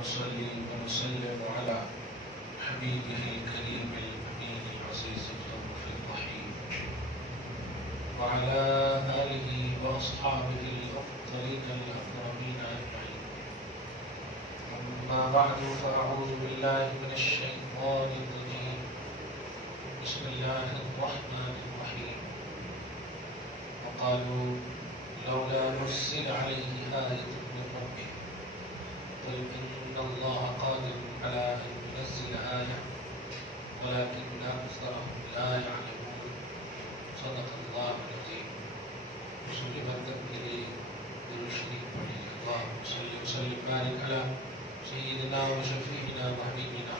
ونصلي ونسلم على حبيبه الكريم الأمين العزيز الرؤوف الرحيم وعلى آله وأصحابه الأفضلين الأكرمين أجمعين. أما بعد فأعوذ بالله من الشيطان الرجيم. بسم الله الرحمن الرحيم. وقالوا لولا نزل عليه آية من ربه قل إن الله قادر على أن ينزل آية ولكن أكثرهم لا يعلمون. صدق الله العظيم. رسول برکت کے لیے درود شریف پڑھیں. اللهم صل وسلم بارك على سيدنا وشفيعنا وحبيبنا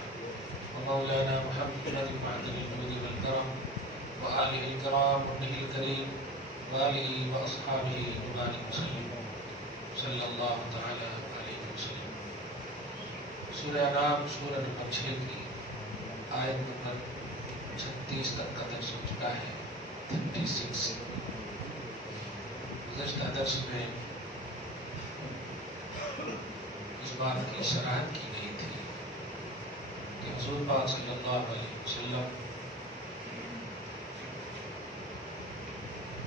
ومولانا محمد معدن الجود والكرم وآله الكرام وابنه الكريم وآله وأصحابه وبارك وسلم صلی اللہ تعالی علیہ وسلم. سورہ انعام سورہ نمبر 6 کی آیت نمبر 36 تک کا درس ہو چکا ہے. 36 سے گزشتہ درس میں اس بات کی شرح کی گئی تھی کہ حضور پاک صلی اللہ علیہ وسلم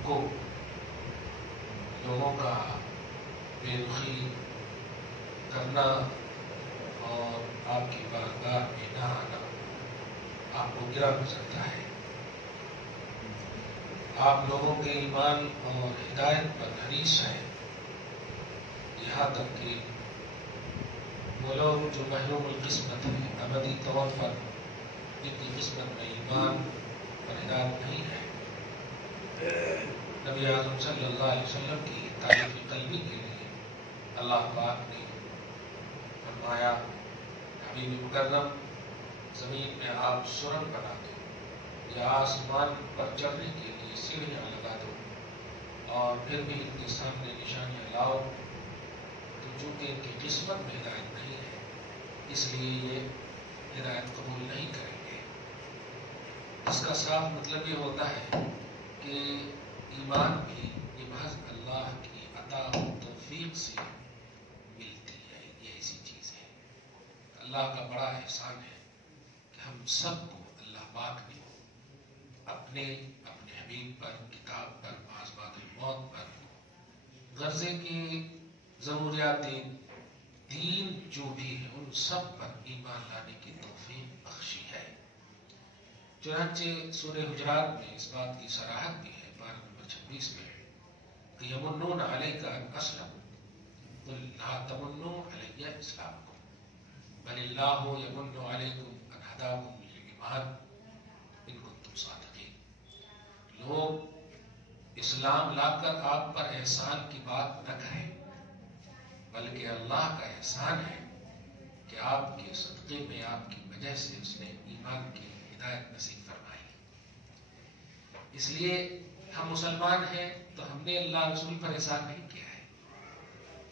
کو لوگوں کا بے رخی کرنا اور آپ کی بارگاہ میں نہ آنا آپ کو گرا گزرتا ہے. آپ لوگوں کے ایمان اور ہدایت پر حریص ہیں، یہاں تک کہ وہ لوگ جو محروم القسمت ہیں، ابدی طور پر جن کی قسمت میں ایمان اور ہدایت نہیں ہے، نبی اعظم صلی اللہ علیہ وسلم کی تعریف قلبی کے لیے اللہ پاک نے فرمایا حبیب مکرم زمین میں آپ سرنگ بنا دو یا آسمان پر چڑھنے کے لیے سیڑھیاں لگا دو اور پھر بھی ان کے سامنے نشانیاں لاؤ تو چونکہ ان کی قسمت میں ہدایت نہیں ہے اس لیے یہ ہدایت قبول نہیں کریں گے. اس کا صاف مطلب یہ ہوتا ہے کہ ایمان بھی یہ محض اللہ کی عطا و توفیق سے ملتی ہے. یہ ایسی چیز ہے، اللہ کا بڑا احسان ہے کہ ہم سب کو اللہ پاک نے اپنے حبیب پر، کتاب پر، بعض بعد موت پر، غرضے کی ضروریات دین جو بھی ہے ان سب پر ایمان لانے کی توفیق بخشی ہے. چنانچہ سورہ حجرات میں اس بات کی صراحت بھی ہے 26 میں کہ یمنون علیک ان اسلموا قل لا تمنوا علی اسلامکم بل اللہ یمن علیکم ان ہداکم للایمان ان کنتم صادقین. لوگ اسلام لا کر آپ پر احسان کی بات نہ کہیں، بلکہ اللہ کا احسان ہے کہ آپ کے صدقے میں، آپ کی وجہ سے اس نے ایمان کی ہدایت نصیب فرمائی. اس لیے ہم مسلمان ہیں تو ہم نے اللہ رسول پر احسان نہیں کیا ہے،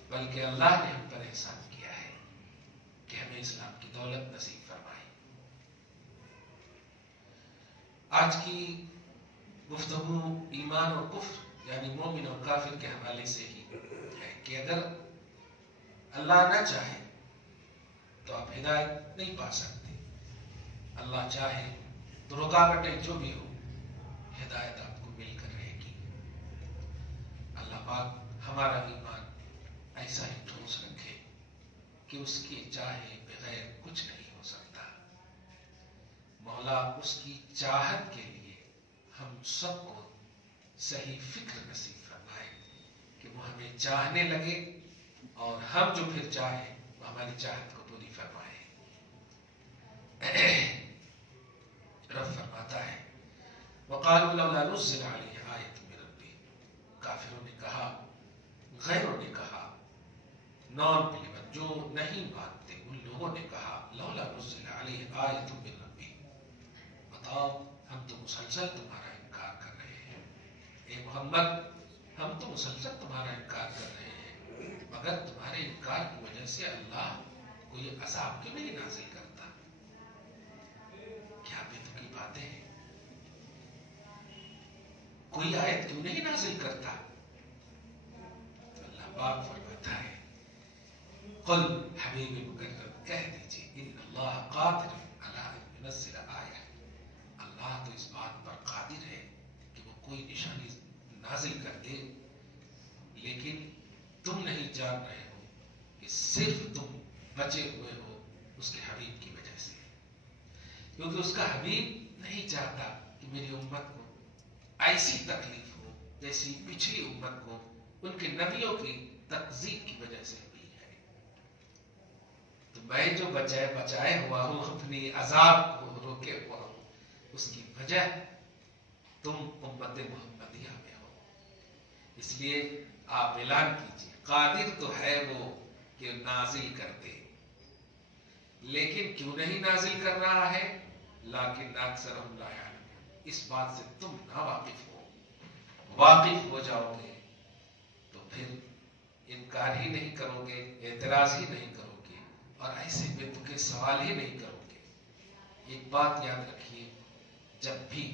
بلکہ اللہ نے ہم پر احسان کیا ہے کہ ہمیں اسلام کی دولت نصیب فرمائی. آج کی گفتگو ایمان اور کفر یعنی مومن اور کافر کے حوالے سے ہی ہے کہ اگر اللہ نہ چاہے تو آپ ہدایت نہیں پا سکتے، اللہ چاہے تو رکاوٹیں جو بھی ہو ہدایت آپ کو مل کر رہے گی. اللہ پاک ہمارا ایمان ایسا ہی ٹھوس رکھے کہ اس کی چاہے بغیر کچھ نہیں ہو سکتا. مولا اس کی چاہت کے لیے ہم سب کو صحیح فکر نصیب فرمائے کہ وہ ہمیں چاہنے لگے اور ہم جو پھر چاہیں وہ ہماری چاہت کو پوری فرمائے. رب فرماتا ہے وقالوا لولا نزل علیہ آیۃ من ربہ. کافروں نے کہا، غیروں نے کہا، نان بلیور جو نہیں مانتے ان لوگوں نے کہا لولا نزل علیہ آیۃ من ربہ. بتاؤ ہم تو مسلسل تمہارا انکار کر رہے ہیں اے محمد، ہم تو مسلسل تمہارا انکار کر رہے ہیں، مگر تمہارے انکار کی وجہ سے اللہ کوئی عذاب کیوں نہیں نازل کرتا؟ کیا بے تکی باتیں ہیں، کوئی آیت کیوں نہیں نازل کرتا؟ تو اللہ پاک فرماتا ہے قل حبیب مکرم کہہ دیجئے ان اللہ قادر علی ان ينزل آیہ، اللہ تو اس بات پر قادر ہے کہ وہ کوئی نشانی نازل کر دے، لیکن تم نہیں جان رہے ہو کہ صرف تم بچے ہوئے ہو اس کے حبیب کی وجہ سے، کیونکہ اس کا حبیب نہیں چاہتا کہ میری امت کو ایسی تکلیف ہو جیسی پچھلی امت کو ان کے نبیوں کی تکذیب کی وجہ سے ہوئی ہے۔ تو میں جو بچائے ہوا ہوں، اپنی عذاب کو روکے ہوا ہوں، اس کی وجہ تم امت محمدیہ میں ہو۔ اس لیے آپ اعلان کیجئے قادر تو ہے وہ کہ نازل کر دے، لیکن کیوں نہیں نازل کر رہا ہے؟ لیکن اکثرهم لا یعلمون، اس بات سے تم نہ واقف ہو۔ واقف ہو جاؤ گے تو پھر انکار ہی نہیں کرو گے، اعتراض ہی نہیں کرو گے، اور ایسے بے تکے سوال ہی نہیں کرو گے۔ ایک بات یاد رکھیے، جب بھی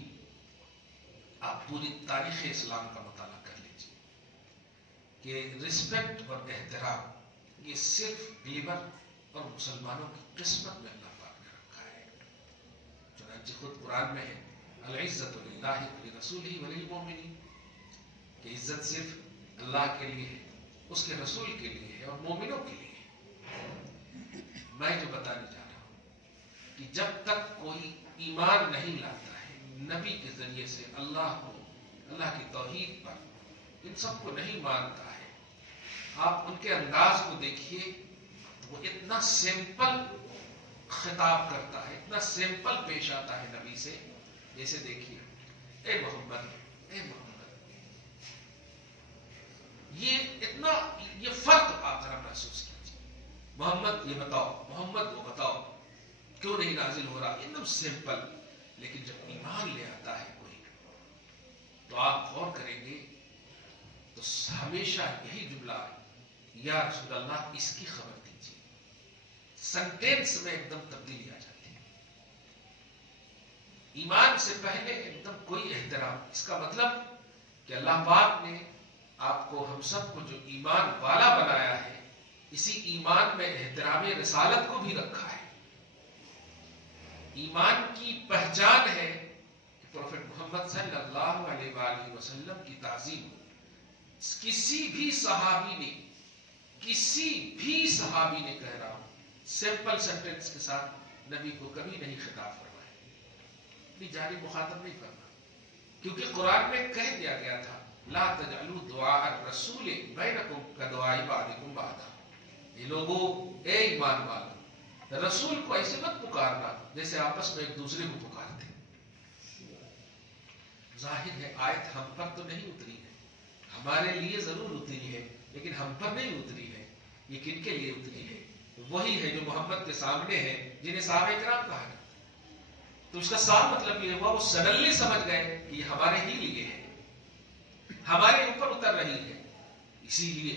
آپ پوری تاریخ اسلام کا مطالعہ کر لیجیے کہ رسپیکٹ اور احترام یہ صرف بلیور اور مسلمانوں کی قسمت میں اللہ پاک نے رکھا ہے۔ چنانچہ خود قرآن میں ہے العزت للہ ولرسولہ وللمؤمنین، کہ عزت صرف اللہ کے لیے ہے، اس کے رسول کے لیے ہے اور مومنوں کے لیے ہے۔ میں جو بتانے جا رہا ہوں کہ جب تک کوئی ایمان نہیں لاتا ہے نبی کے ذریعے سے اللہ کو، اللہ کی توحید پر، ان سب کو نہیں مانتا ہے، آپ ان کے انداز کو دیکھیے، وہ اتنا سمپل خطاب کرتا ہے، اتنا سمپل پیش آتا ہے نبی سے، جیسے دیکھیے اے محمد، اے محمد، یہ فرق آپ ذرا محسوس کیجیے۔ محمد یہ بتاؤ، محمد وہ بتاؤ، کیوں نہیں نازل ہو رہا، ایک دم سمپل۔ لیکن جب ایمان لے آتا ہے کوئی تو آپ غور کریں گے تو ہمیشہ یہی جملہ یا رسول اللہ اس کی خبر دیجیے، سنٹینس میں ایک دم تبدیلی آ جاتی ہے۔ ایمان سے پہلے ایک دم کوئی احترام، اس کا مطلب کہ اللہ پاک نے آپ کو، ہم سب کو جو ایمان والا بنایا ہے، اسی ایمان میں احترام رسالت کو بھی رکھا ہے۔ ایمان کی پہچان ہے کہ پروفیٹ محمد صلی اللہ علیہ وآلہ وسلم کی تعظیم۔ کسی بھی صحابی نے کہہ رہا ہوں سمپل سینٹنس کے ساتھ نبی کو کبھی نہیں خطاب فرمایا، اپنی جانب مخاطب نہیں کرنا، کیونکہ قرآن میں کہہ دیا گیا تھا لا تجعلوا دعاء الرسول بینکم کدعاء بعضکم بعضا، یہ لوگوں اے ایمان والو، رسول کو ایسے مت پکارنا جیسے آپس میں ایک دوسرے کو پکارتے۔ ظاہر ہے آیت ہم پر تو نہیں اتری ہے، ہمارے لیے ضرور اتری ہے لیکن ہم پر نہیں اتری ہے۔ یہ کن کے لیے اتری ہے؟ وہی ہے جو محمد کے سامنے ہے، جنہیں صحابہ کرام کہا گیا۔ تو اس کا صاف مطلب یہ ہوا وہ سڈنلی سمجھ گئے کہ یہ ہمارے ہی لیے ہے، ہمارے اوپر اتر رہی ہے۔ اسی لیے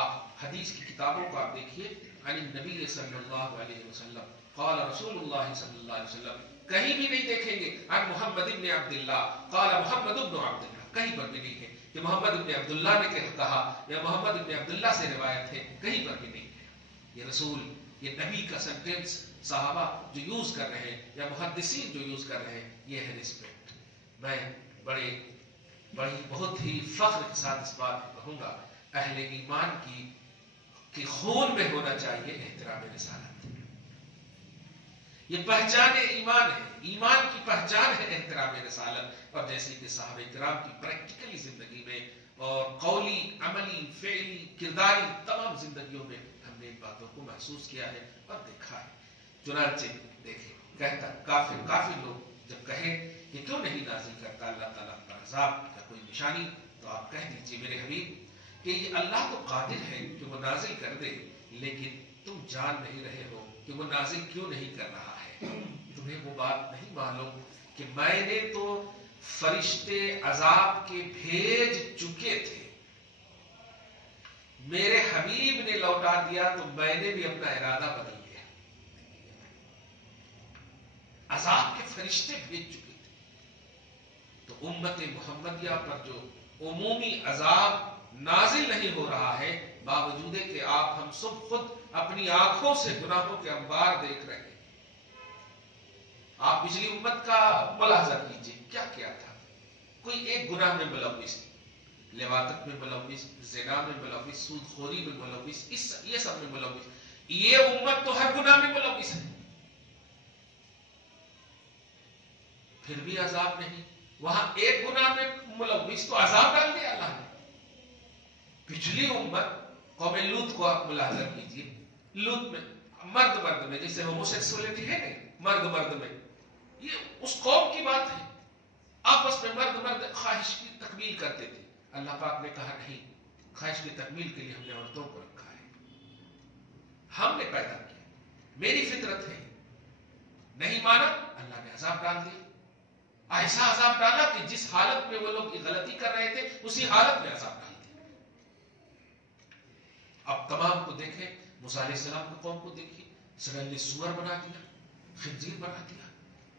آپ حدیث کی کتابوں کو آپ دیکھیے، عن النبی صلی اللہ علیہ وسلم قال رسول اللہ صلی اللہ علیہ وسلم، کہیں بھی نہیں دیکھیں گے عن محمد ابن عبداللہ قال محمد ابن عبداللہ، کہیں پر بھی نہیں ہے کہ محمد ابن عبداللہ نے کہا یا محمد ابن عبداللہ سے روایت ہے، کہیں پر بھی نہیں ہے۔ یہ رسول، یہ نبی کا سینٹینس صحابہ جو یوز کر رہے ہیں یا محدثین جو یوز کر رہے ہیں، یہ ہے رسپیکٹ۔ میں بڑی بہت ہی فخر کے ساتھ اس بات کو کہوں گا، اہل ایمان کی خون میں ہونا چاہیے احترام رسالت۔ یہ پہچان ایمان ہے، ایمان کی پہچان ہے احترام رسالت۔ اور جیسے کہ صحابہ کرام کی پریکٹیکلی زندگی میں اور قولی، عملی، فعلی، کرداری تمام زندگیوں میں ہم نے ان باتوں کو محسوس کیا ہے اور دیکھا ہے۔ چنانچہ دیکھیں، کہتا کافر لوگ جب کہیں کہ کیوں نہیں نازل کرتا اللہ تعالیٰ پر عذاب کا کوئی نشانی، تو آپ کہہ دیجئے میرے حبیب کہ یہ اللہ تو قادر ہے کہ وہ نازل کر دے، لیکن تم جان نہیں رہے ہو کہ وہ نازل کیوں نہیں کر رہا ہے۔ تمہیں وہ بات نہیں معلوم کہ میں نے تو فرشتے عذاب کے بھیج چکے تھے، میرے حبیب نے لوٹا دیا تو میں نے بھی اپنا ارادہ بدل لیا۔ عذاب کے فرشتے بھیج چکے تھے، تو امت محمدیہ پر جو عمومی عذاب نازل نہیں ہو رہا ہے، باوجود کہ آپ ہم ہم سب خود اپنی آنکھوں سے گناہوں کے انبار دیکھ رہے ہیں. آپ پچھلی امت کا ملاحظہ کیجئے کیا کیا تھا. کوئی ایک گناہ میں ملوث تھی، لواطت میں ملوث، زنا میں ملوث، سود خوری میں ملوث، یہ سب میں ملوث. یہ امت تو ہر گناہ میں ملوث ہے، پھر بھی عذاب نہیں. وہاں ایک گناہ میں ملوث تو عذاب ڈال دیا اللہ نے. پچھلی امت قوم لوط کو آپ ملاحظہ کیجئے. لوط میں مرد میں جیسے ہوموسیکسولیٹی ہے نہیں، مرد میں، یہ اس قوم کی بات ہے. آپس میں مرد خواہش کی تکمیل کرتے تھے. اللہ پاک نے کہا نہیں، خواہش کی تکمیل کے لیے ہم نے عورتوں کو رکھا ہے، ہم نے پیدا کیا، میری فطرت ہے. نہیں مانا، اللہ نے عذاب ڈال دیا. ایسا عذاب ڈالا کہ جس حالت میں وہ لوگ غلطی کر رہے تھے اسی حالت میں عذاب ڈال دیا. اب تمام کو دیکھیں، موسیٰ علیہ السلام کی قوم کو دیکھیے، سڈنلی سور بنا دیا، خنزیر بنا دیا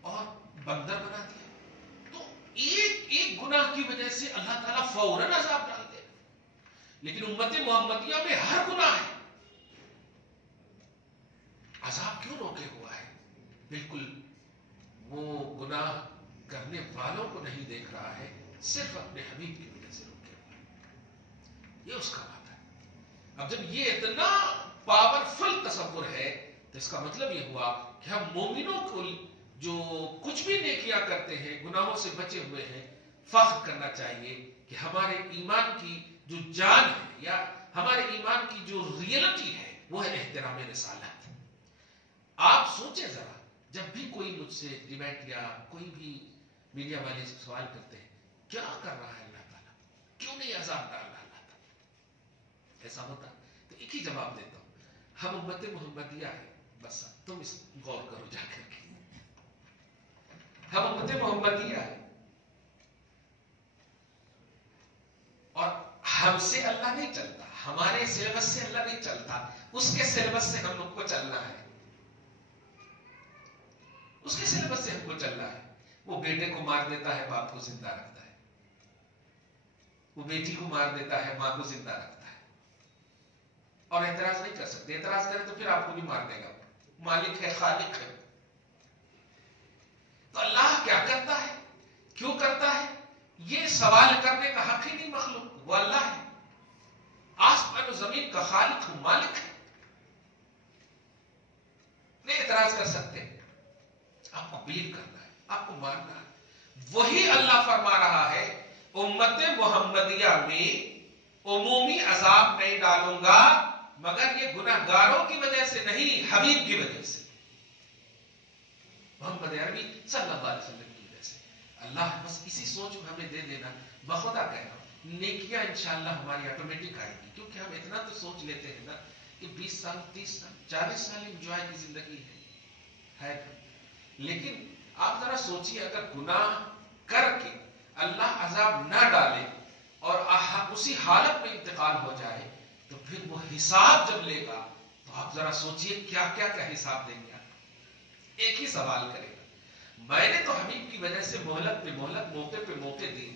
اور بندر بنا دیا. تو ایک گناہ کی وجہ سے اللہ تعالیٰ فوراً عذاب ڈال دے. لیکن امت محمدیہ میں ہر گناہ ہے. عذاب کیوں روکے ہوا ہے؟ بالکل وہ گناہ کرنے والوں کو نہیں دیکھ رہا ہے، صرف اپنے حبیب کی وجہ سے روکے ہوا ہے. یہ اس کا بات ہے. اب جب یہ اتنا پاورفل تصور ہے تو اس کا مطلب یہ ہوا کہ ہم مومنوں کو جو کچھ بھی نیکیاں کرتے ہیں، گناہوں سے بچے ہوئے ہیں، فخر کرنا چاہیے کہ ہمارے ایمان کی جو جان ہے یا ہمارے ایمان کی جو ریئلٹی ہے وہ ہے احترام رسالت. آپ سوچیں ذرا، جب بھی کوئی مجھ سے ڈیبیٹ یا کوئی بھی میڈیا والے سوال کرتے ہیں کیا کر رہا ہے اللہ تعالیٰ، کیوں نہیں عذاب ڈال رہا اللہ تعالیٰ، ایسا ہوتا تو ایک ہی جواب دیتا ہوں، ہم امت محمدیہ ہے. بس تم اس غور کرو جا کر کے، ہم امت محمدیہ ہے اور ہم سے اللہ نہیں چلتا، ہمارے سلیبس سے اللہ نہیں چلتا، اس کے سلیبس سے ہم لوگ کو چلنا ہے، اس کے سلیبس سے ہم کو چلنا ہے. وہ بیٹے کو مار دیتا ہے، باپ کو زندہ رکھتا ہے. وہ بیٹی کو مار دیتا ہے، ماں کو زندہ رکھتا ہے. اور اعتراض نہیں کر سکتے. اعتراض کریں تو پھر آپ کو بھی مار دے گا. مالک ہے، خالق ہے. تو اللہ کیا کرتا ہے، کیوں کرتا ہے، یہ سوال کرنے کا حق ہی نہیں مخلوق. وہ اللہ ہے، آسمان و زمین کا خالق، مالک ہے. نہیں اعتراض کر سکتے. آپ کو بلیو کرنا ہے، آپ کو ماننا ہے. وہی اللہ فرما رہا ہے امت محمدیہ میں عمومی عذاب نہیں ڈالوں گا مگر یہ گناہگاروں کی وجہ سے نہیں، حبیب کی وجہ سے، محمد عربی صلی اللہ علیہ وسلم کی وجہ سے. اللہ بس اسی سوچ میں ہمیں دے دینا. بخدا کہہ رہا ہوں، نیکیاں انشاءاللہ ہماری آٹومیٹک آئے گی، کیونکہ ہم اتنا تو سوچ لیتے ہیں نا کہ 20 سال 30 سال 40 سال انجوائے کی زندگی ہے. لیکن آپ ذرا سوچیے، اگر گناہ کر کے اللہ عذاب نہ ڈالے اور اسی حالت میں انتقال ہو جائے تو پھر وہ حساب جب لے گا تو آپ ذرا سوچیے کیا کیا حساب دیں گے. ایک ہی سوال کرے گا، میں نے تو حبیب کی وجہ سے مہلت پہ مہلت، موقع پہ موقع دی،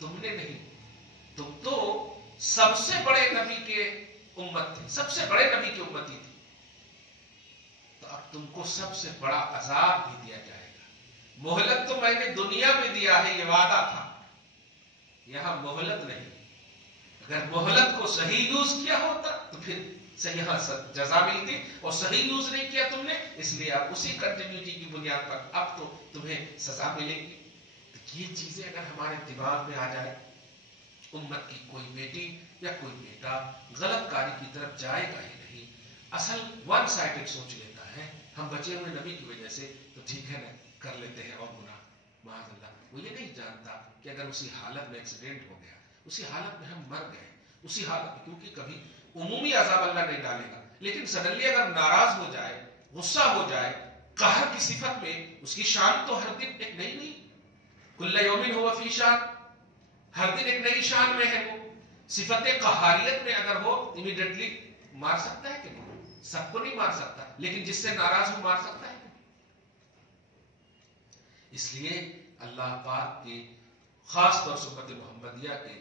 تم نے نہیں. تم تو سب سے بڑے نبی کے امت تھے، سب سے بڑے نبی کی امتی تھی، تو اب تم کو سب سے بڑا عذاب بھی دیا جائے گا. مہلت تو میں نے دنیا میں دیا ہے، یہ وعدہ تھا. یہاں مہلت نہیں. اگر مہلت کو صحیح یوز کیا ہوتا تو پھر یہاں جزا ملتی، اور صحیح یوز نہیں کیا تم نے، اس لیے آپ اسی کنٹینیوٹی کی بنیاد پر اب تو تمہیں سزا ملے گی. تو یہ چیزیں اگر ہمارے دماغ میں آ جائے، امت کی کوئی بیٹی یا کوئی بیٹا غلط کاری کی طرف جائے گا ہی نہیں. اصل ون سائڈڈ سوچ لیتا ہے، ہم بچے ہوئے نبی کی وجہ سے تو ٹھیک ہے نا، کر لیتے ہیں اور گناہ معاذ اللہ. وہ یہ نہیں جانتا کہ اگر اسی حالت میں ایکسیڈنٹ ہو گیا، اسی حالت میں ہم مر گئے، اسی حالت میں، کیونکہ کبھی عمومی عذاب اللہ نہیں ڈالے گا، لیکن سڈنلی اگر ناراض ہو جائے، غصہ ہو جائے، قہر کی صفت میں، اس کی شان تو ہر دن ایک نئی نہیں. کل یوم ہوا فی شان، ہر دن ایک نئی شان میں ہے. وہ صفت قہاریت میں اگر ہو امیڈیٹلی مار سکتا ہے کہ نہیں؟ سب کو نہیں مار سکتا، لیکن جس سے ناراض ہو مار سکتا ہے. اس لیے اللہ پاک کے خاص طور سے امت محمدیہ کے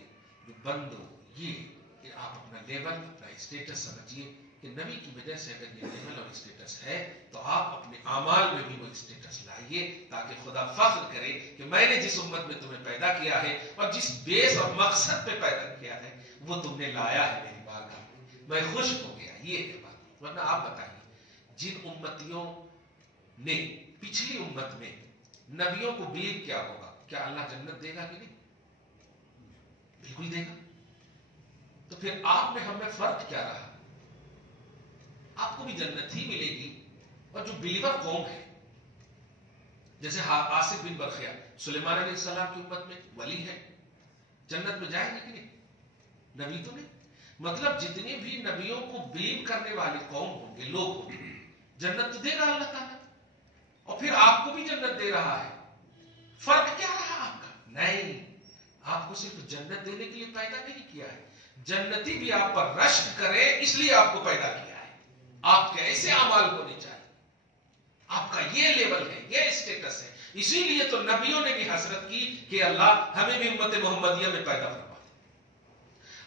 جو بندو، یہ کہ آپ اپنا لیول، اپنا اسٹیٹس سمجھیے کہ نبی کی وجہ سے اگر یہ لیول اور اسٹیٹس ہے تو آپ اپنے اعمال میں بھی وہ اسٹیٹس لائیے تاکہ خدا فخر کرے کہ میں نے جس امت میں تمہیں پیدا کیا ہے اور جس بیس اور مقصد پہ پیدا کیا ہے وہ تم نے لایا ہے میری بارگاہ میں، میں خوش ہو گیا. یہ ہے بات. ورنہ آپ بتائیے جن امتیوں نے پچھلی امت میں نبیوں کو بلیو کیا ہوگا، کیا اللہ جنت دے گا کہ نہیں؟ بالکل دے گا. تو پھر آپ میں ہم میں فرق کیا رہا؟ آپ کو بھی جنت ہی ملے گی، اور جو بلیور قوم ہے جیسے آصف بن برخیا سلیمان علیہ السلام کی امت میں ولی ہے، جنت میں جائیں گے کہ نہیں؟ نبی تو نہیں. مطلب جتنے بھی نبیوں کو بلیو کرنے والے قوم ہوں گے، لوگ ہوں گے، جنت تو دے گا اللہ تعالیٰ. اور پھر آپ کو بھی جنت دے رہا ہے. فرق کیا رہا آپ کا؟ نہیں، آپ کو صرف جنت دینے کے لیے پیدا نہیں کیا ہے، جنتی بھی آپ پر رشک کرے اس لیے آپ کو پیدا کیا ہے. آپ کے ایسے اعمال ہونے چاہیے. آپ کا یہ لیول ہے، یہ اسٹیٹس ہے. اسی لیے تو نبیوں نے بھی حسرت کی کہ اللہ ہمیں بھی امت محمدیہ میں پیدا فرما دے.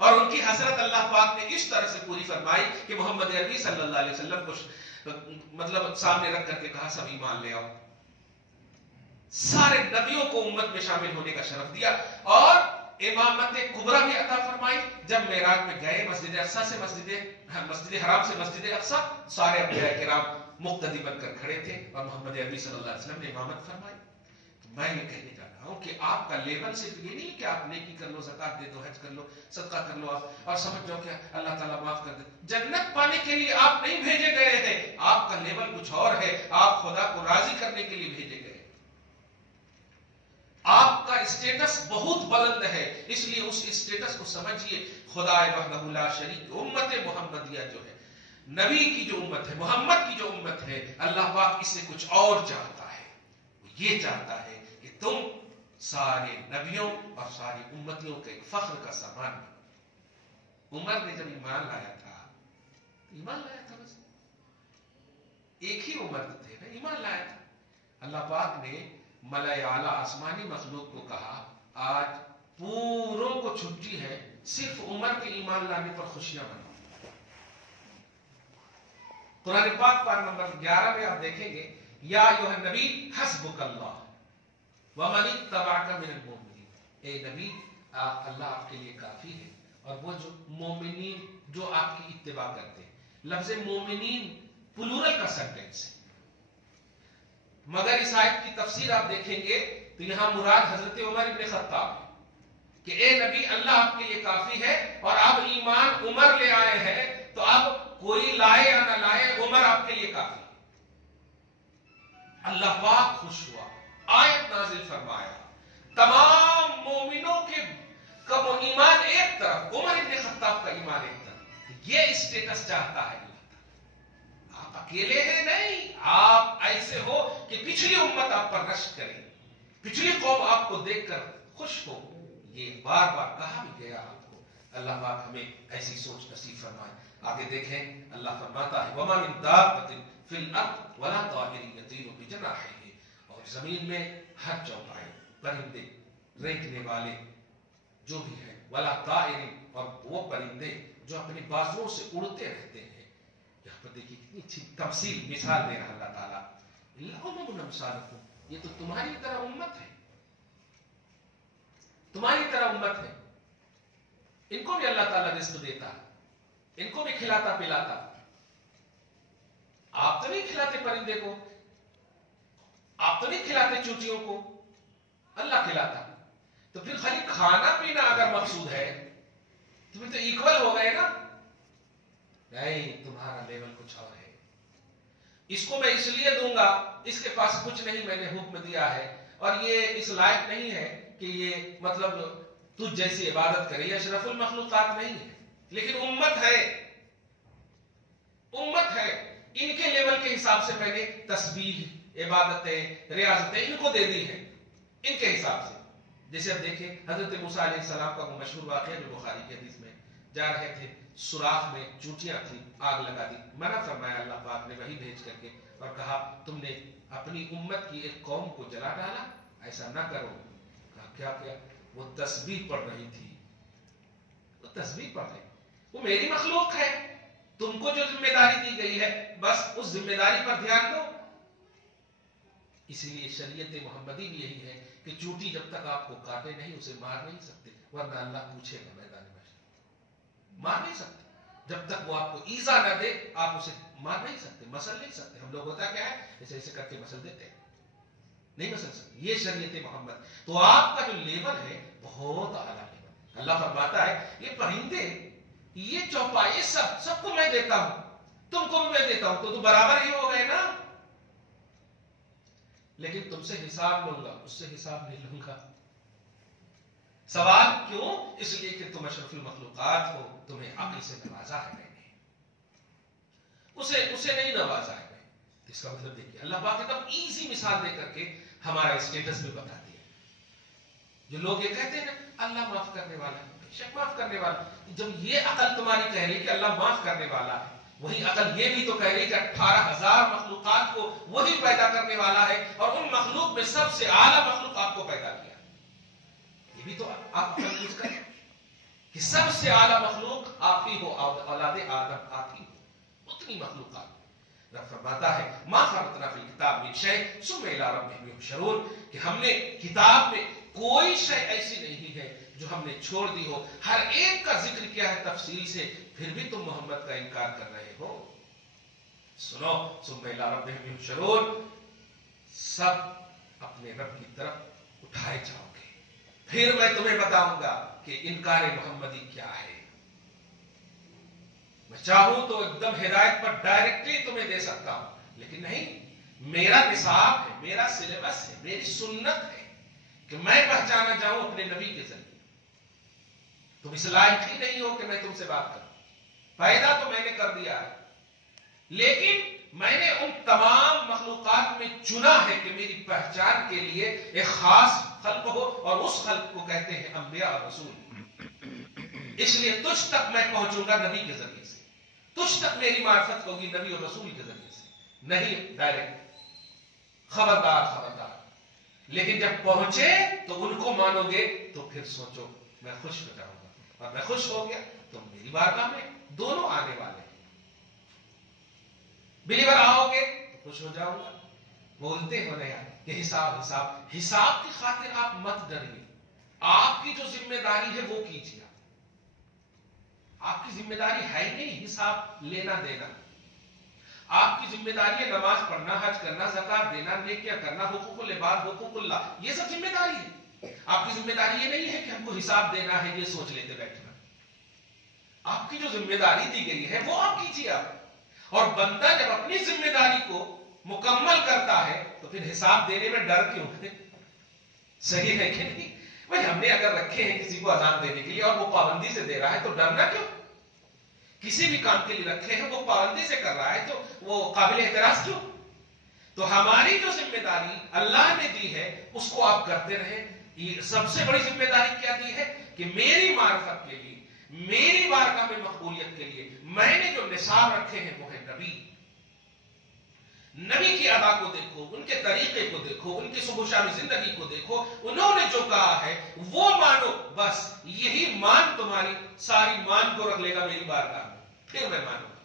اور ان کی حسرت اللہ پاک نے اس طرح سے پوری فرمائی کہ محمد عربی صلی اللہ علیہ وسلم کو مطلب سامنے رکھ کر کے کہا سب ایمان لے آؤ. سارے نبیوں کو امت میں شامل ہونے کا شرف دیا اور امامت کبریٰ بھی عطا فرمائی. جب معراج میں گئے مسجد اقصیٰ سے مسجد حرام سے مسجد اقصیٰ، سارے انبیاء کرام مقتدی بن کر کھڑے تھے اور محمد عربی صلی اللہ علیہ وسلم نے امامت فرمائی. تو میں یہ کہنے جا رہا ہوں کہ آپ کا لیول صرف یہ نہیں کہ آپ نیکی کر لو، زکات دے دو، حج کر لو، صدقہ کر لو آپ اور سمجھ جاؤ کہ اللہ تعالیٰ معاف کر دے. جنت پانے کے لیے آپ نہیں بھیجے گئے ہیں. آپ کا لیول کچھ اور ہے. آپ خدا کو راضی کرنے کے لیے بھیجے گئے. آپ کا اسٹیٹس بہت بلند ہے، اس لیے اس اسٹیٹس کو سمجھیے. خدا وحدہ لا شریک، امت محمدیہ جو ہے، نبی کی جو امت ہے، محمد کی جو امت ہے، اللہ پاک اس سے کچھ اور چاہتا ہے. وہ یہ چاہتا ہے کہ تم سارے نبیوں اور ساری امتیوں کے ایک فخر کا سامان بنو. عمر نے جب ایمان لایا تھا، ایمان لایا تھا، بس ایک ہی عمر تھے نا، ایمان لایا تھا. اللہ پاک نے ملائے اعلیٰ آسمانی مخلوق کو کہا آج پوروں کو چھٹی ہے، صرف عمر کے ایمان لانے پر خوشیاں مناؤ. قرآن پاک پارہ نمبر 11 میں آپ دیکھیں گے یا ایھا النبی حسبک اللہ ومن اتبعک من المؤمنین. اے نبی اللہ آپ کے لیے کافی ہے اور وہ جو مومنین جو آپ کی اتباع کرتے ہیں. لفظ مومنین پلورل کا سینٹینس ہے، مگر اس آیت کی تفسیر آپ دیکھیں گے تو یہاں مراد حضرت عمر ابن خطاب ہے کہ اے نبی اللہ آپ کے لیے کافی ہے اور آپ ایمان عمر لے آئے ہیں تو اب کوئی لائے یا نہ لائے عمر آپ کے لیے کافی ہے. اللہ پاک خوش ہوا، آیت نازل فرمایا، تمام مومنوں کے کب ایمان ایک طرف، عمر ابن خطاب کا ایمان ایک طرف. یہ اسٹیٹس چاہتا ہے. آپ اکیلے ہیں نہیں، آپ ایسے ہو کہ پچھلی امت آپ پر رشک کرے، پچھلی قوم آپ کو دیکھ کر خوش ہو. یہ بار بار کہا بھی گیا آپ کو. اللہ پاک ہمیں ایسی سوچ نصیب فرمائے. آگے دیکھیں اللہ فرماتا ہے وَمَا مِن دَابَّةٍ فِي الْأَرْضِ وَلَا طَائِرٍ يَطِيرُ بِجَنَاحَيْهِ. اور زمین میں ہر چوپائے، پرندے، رینگنے والے جو بھی ہیں، وَلَا طَائِرٍ، اور وہ پرندے جو اپنے بازوؤں سے اڑتے رہتے ہیں. یہاں پر دیکھیے کتنی اچھی تفصیل مثال دے رہا اللہ تعالیٰ. یہ تو تمہاری طرح امت ہے، تمہاری طرح امت ہے. ان کو بھی اللہ تعالیٰ رزق دیتا، ان کو بھی کھلاتا پلاتا. آپ تو نہیں کھلاتے پرندے کو، آپ تو نہیں کھلاتے چوٹیوں کو، اللہ کھلاتا. تو پھر خالی کھانا پینا اگر مقصود ہے تو پھر تو ایکول ہو گئے نا. نہیں، تمہارا لیول کچھ اور ہے. اس کو میں اس لیے دوں گا، اس کے پاس کچھ نہیں، میں نے حکم دیا ہے اور یہ اس لائق نہیں ہے کہ یہ مطلب تجھ جیسی عبادت کرے. یہ اشرف المخلوقات نہیں ہے، لیکن امت ہے، امت ہے. ان کے لیول کے حساب سے میں نے تسبیح، عبادتیں، ریاضتیں ان کو دے دی ہیں ان کے حساب سے. جیسے اب دیکھیں حضرت موسیٰ علیہ السلام کا وہ مشہور واقعہ جو بخاری کی حدیث میں، جا رہے تھے، سوراخ میں چونٹیاں تھیں، آگ لگا دی. منع فرمایا اللہ پاک نے وحی بھیج کر کے اور کہا تم نے اپنی امت کی ایک قوم کو جلا ڈالا، ایسا نہ کرو. کہا کیا کیا؟ وہ تسبیح پڑھ رہی تھی، وہ تسبیح پڑھ رہی، وہ میری مخلوق ہے، تم کو جو ذمہ داری دی گئی ہے بس اس ذمہ داری پر دھیان دو. اسی لیے شریعت محمدی بھی یہی ہے کہ چوٹی جب تک آپ کو کاٹے نہیں اسے مار نہیں سکتے، ورنہ اللہ پوچھے گا میدان محشر. مار نہیں سکتے جب تک وہ آپ کو ایزا نہ دے، آپ اسے مار نہیں سکتے، مسل نہیں سکتے. ہم لوگ ہوتا کیا ہے ایسے ایسے کر کے مسل دیتے ہیں، نہیں مسل سکتے. یہ شریعت محمد. تو آپ کا جو لیول ہے بہت اعلیٰ لیول. اللہ فرماتا ہے یہ پرندے، یہ چوپائے سب کو میں دیتا ہوں، تم کو بھی میں دیتا ہوں، تو برابر ہی ہو گئے نا. لیکن تم سے حساب لوں گا، اس سے حساب نہیں لوں گا. سوال کیوں؟ اس لیے کہ تم اشرف المخلوقات ہو، تمہیں عقل سے نوازا ہے میں نے، اسے نہیں نوازا ہے میں. اس کا مطلب دیکھیے اللہ پاک ایک دم ایزی مثال دے کر کے ہمارا اسٹیٹس بھی بتا دیا. جو لوگ یہ کہتے ہیں نا اللہ معاف کرنے والا ہے، بے شک معاف کرنے والا، جب یہ عقل تمہاری کہہ رہی کہ اللہ معاف کرنے والا ہے، وہی عقل یہ بھی تو کہہ رہی کہ 18,000 مخلوقات کو وہی پیدا کرنے والا ہے اور ان مخلوق میں سب سے اعلیٰ مخلوق آپ کو پیدا کیا. یہ بھی تو آپ یوز کریں کہ سب سے اعلیٰ مخلوق آپ ہی ہو، اولاد آدم آپ ہی ہو. اتنی مخلوقات رب فرماتا ہے ما فرطنا فی الکتاب من شیء ثم الی ربہم یحشرون، کہ ہم نے کتاب میں کوئی شے ایسی نہیں ہے جو ہم نے چھوڑ دی ہو. ہر ایک کا ذکر کیا ہے تفصیل سے، پھر بھی تم محمد کا انکار کر رہے ہو. سنو ثم الی ربہم یحشرون، سب اپنے رب کی طرف اٹھائے جاؤ گے، پھر میں تمہیں بتاؤں گا کہ انکار محمدی کیا ہے. میں چاہوں تو ایک دم ہدایت پر ڈائریکٹلی تمہیں دے سکتا ہوں، لیکن نہیں. میرا نصاب ہے، میرا سلیبس ہے، میری سنت ہے کہ میں پہچانا جاؤں اپنے نبی کے ذریعے. تم اس لائق ہی نہیں ہو کہ میں تم سے بات کروں. پیدا تو میں نے کر دیا ہے، لیکن میں نے ان تمام مخلوقات میں چنا ہے کہ میری پہچان کے لیے ایک خاص خلق ہو، اور اس خلق کو کہتے ہیں انبیاء اور رسول. اس لیے تجھ تک میں پہنچوں گا نبی کے ذریعے سے، تجھ تک میری معرفت ہوگی نبی اور رسول کے ذریعے سے، نہیں ڈائریکٹ. خبردار خبردار. لیکن جب پہنچے تو ان کو مانو گے تو پھر سوچو میں خوش ہو جاؤں گا، اور میں خوش ہو گیا تو میری بارگاہ میں دونوں آنے والے ہیں. بلیور آؤ گے تو خوش ہو جاؤں گا. بولتے ہو نہیں کہ حساب حساب حساب کی خاطر آپ مت ڈریے. آپ کی جو ذمہ داری ہے وہ کیجیے. آپ کی ذمہ داری ہے نہیں حساب لینا دینا. آپ کی ذمہ داری ہے نماز پڑھنا، حج کرنا، زکات دینا، نیکیاں کرنا، حقوق العباد، حقوق اللہ، یہ سب ذمہ داری ہے. آپ کی ذمہ داری یہ نہیں ہے کہ ہم کو حساب دینا ہے یہ سوچ لیتے بیٹھنا. آپ کی جو ذمہ داری دی گئی ہے وہ آپ کیجیے. آپ اور بندہ جب اپنی ذمہ داری کو مکمل کرتا ہے تو پھر حساب دینے میں ڈر کیوں ہے؟ صحیح ہے کہ نہیں؟ بھائی ہم نے اگر رکھے ہیں کسی کو اذان دینے کے لیے اور وہ پابندی سے دے رہا ہے تو ڈرنا کیوں؟ کسی بھی کام کے لیے رکھے ہیں وہ پابندی سے کر رہا ہے تو وہ قابل اعتراض کیوں؟ تو ہماری جو ذمہ داری اللہ نے دی ہے اس کو آپ کرتے رہیں. یہ سب سے بڑی ذمہ داری کیا دی ہے کہ میری معرفت کے لیے، میری بارگاہ میں مقبولیت کے لیے میں نے جو نصاب رکھے ہیں وہ ہے نبی. نبی کی ادا کو دیکھو، ان کے طریقے کو دیکھو، ان کی صبح شامی زندگی کو دیکھو. انہوں نے جو کہا ہے وہ مانو. بس یہی مان تمہاری ساری مان کو رکھ لے گا میری بارگاہ میں، پھر میں مانوں گا.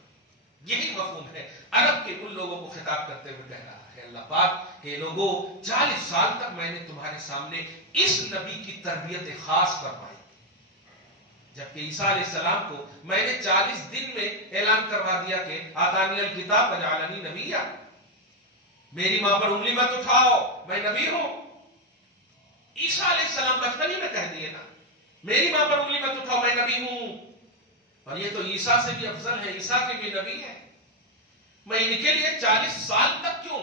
یہی مفہوم ہے عرب کے ان لوگوں کو خطاب کرتے ہوئے کہہ رہا ہے اللہ پاک کہ لوگوں 40 سال تک میں نے تمہارے سامنے اس نبی کی تربیت خاص فرمائی، جبکہ عیسیٰ علیہ السلام کو میں نے 40 دن میں اعلان کروا دیا کہ آتانی الکتاب وجعلنی نبیہ. میری ماں پر انگلی مت اٹھاؤ، میں نبی ہوں. عیسیٰ علیہ السلام بچپن ہی میں کہہ دیے نا میری ماں پر انگلی مت اٹھاؤ، میں نبی ہوں. اور یہ تو عیسیٰ سے بھی افضل ہے، عیسیٰ کے بھی نبی ہے. میں ان کے لیے 40 سال تک کیوں؟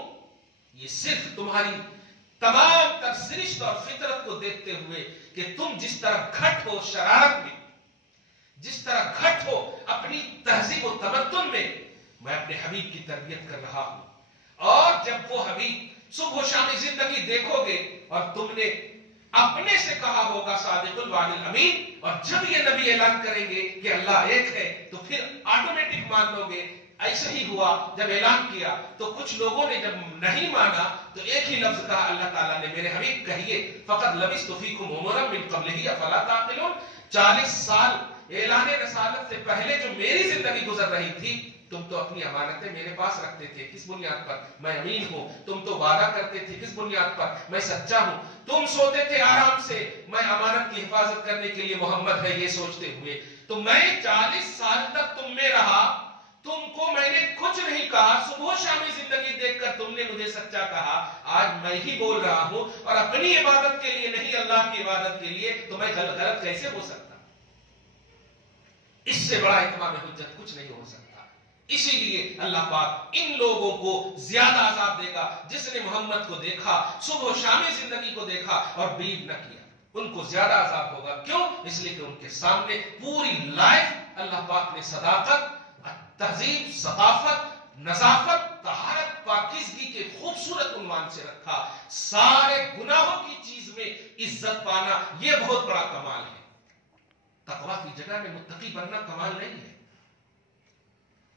یہ صرف تمہاری تمام تر سرشت اور فطرت کو دیکھتے ہوئے کہ تم جس طرح گھٹ ہو شرارت میں، جس طرح گھٹ ہو اپنی تہذیب و تمدن میں، میں اپنے حبیب کی تربیت کر رہا ہوں. اور جب وہ حبیب صبح و شامی زندگی دیکھو گے اور تم نے اپنے سے کہا ہوگا صادق الوعد الامین، اور جب یہ نبی اعلان کریں گے کہ اللہ ایک ہے تو پھر آٹومیٹک مان لو گے. ایسا ہی ہوا جب اعلان کیا تو کچھ لوگوں نے جب نہیں مانا تو ایک ہی لفظ کہا اللہ تعالیٰ نے میرے حبیب کہیے فقط لبثت فیکم عمرا من قبلہ افلا تعقلون. 40 سال اعلان رسالت سے پہلے جو میری زندگی گزر رہی تھی، تم تو اپنی امانتیں میرے پاس رکھتے تھے، کس بنیاد پر؟ میں امین ہوں۔ تم تو وعدہ کرتے تھے، کس بنیاد پر؟ میں سچا ہوں۔ تم سوتے تھے آرام سے، میں امانت کی حفاظت کرنے کے لیے محمد ہے یہ سوچتے ہوئے۔ تو میں 40 سال تک تم میں رہا، تم کو میں نے کچھ نہیں کہا، صبح و شامی زندگی دیکھ کر تم نے مجھے سچا کہا۔ آج میں ہی بول رہا ہوں اور اپنی عبادت کے لیے نہیں، اللہ کی عبادت کے لیے، تو میں غلط کیسے ہو سکتا؟ اس سے بڑا اتمام حجت کچھ نہیں ہو سکتا۔ اسی لیے اللہ پاک ان لوگوں کو زیادہ عذاب دے گا جس نے محمد کو دیکھا، صبح و شامی زندگی کو دیکھا اور بلیو نہ کیا، ان کو زیادہ عذاب ہوگا۔ کیوں؟ اس لیے کہ ان کے سامنے پوری لائف اللہ پاک نے صداقت، تہذیب، ثقافت، نظافت، طہارت، پاکیزگی کے خوبصورت عنوان سے رکھا۔ سارے گناہوں کی چیز میں عزت پانا یہ بہت بڑا کمال ہے۔ تقویٰ کی جگہ میں متقی بننا کمال نہیں ہے،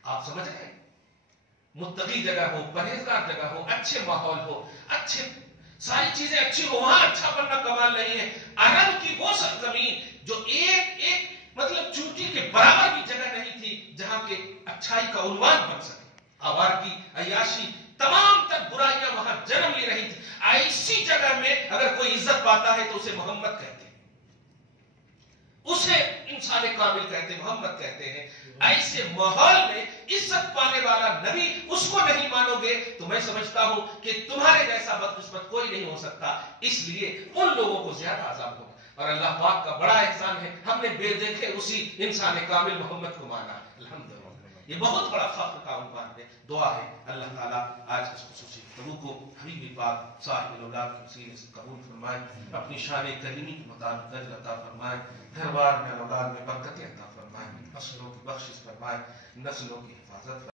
آپ سمجھ رہے ہیں؟ متقی جگہ ہو، پرہیزگار جگہ ہو، اچھے ماحول ہو، اچھے ساری چیزیں اچھی ہو، وہاں اچھا بننا کمال نہیں ہے۔ عرب کی وہ سرزمین جو ایک مطلب چوٹی کے برابر بھی جگہ نہیں تھی جہاں کے اچھائی کا عنوان بن سکے، آوارگی، عیاشی، تمام تر برائیاں وہاں جنم لے رہی تھی۔ ایسی جگہ میں اگر کوئی عزت پاتا ہے تو اسے محمد کہتے ہیں، اسے انسان کامل کہتے ہیں، محمد کہتے ہیں۔ ایسے ماحول میں عزت پانے والا نبی اس کو نہیں مانو گے تو میں سمجھتا ہوں کہ تمہارے جیسا بدقسمت کوئی نہیں ہو سکتا۔ اس لیے ان لوگوں کو زیادہ عذاب ہوگا۔ اور اللہ پاک کا بڑا احسان ہے، ہم نے بے دیکھے اسی انسان کامل محمد کو مانا، الحمدللہ۔ یہ بہت بڑا فخر کا عنوان ہے۔ دعا ہے اللہ تعالیٰ آج اس خصوصی گفتگو کو حبیب پاک صاحب الاولاد کے وسیلے سے قبول فرمائے، اپنی شان کریمی کے مطابق اجر عطا فرمائے، گھر بار میں اولاد میں برکت عطا فرمائے، نسلوں کی بخشش فرمائے، نسلوں کی حفاظت فرمائے۔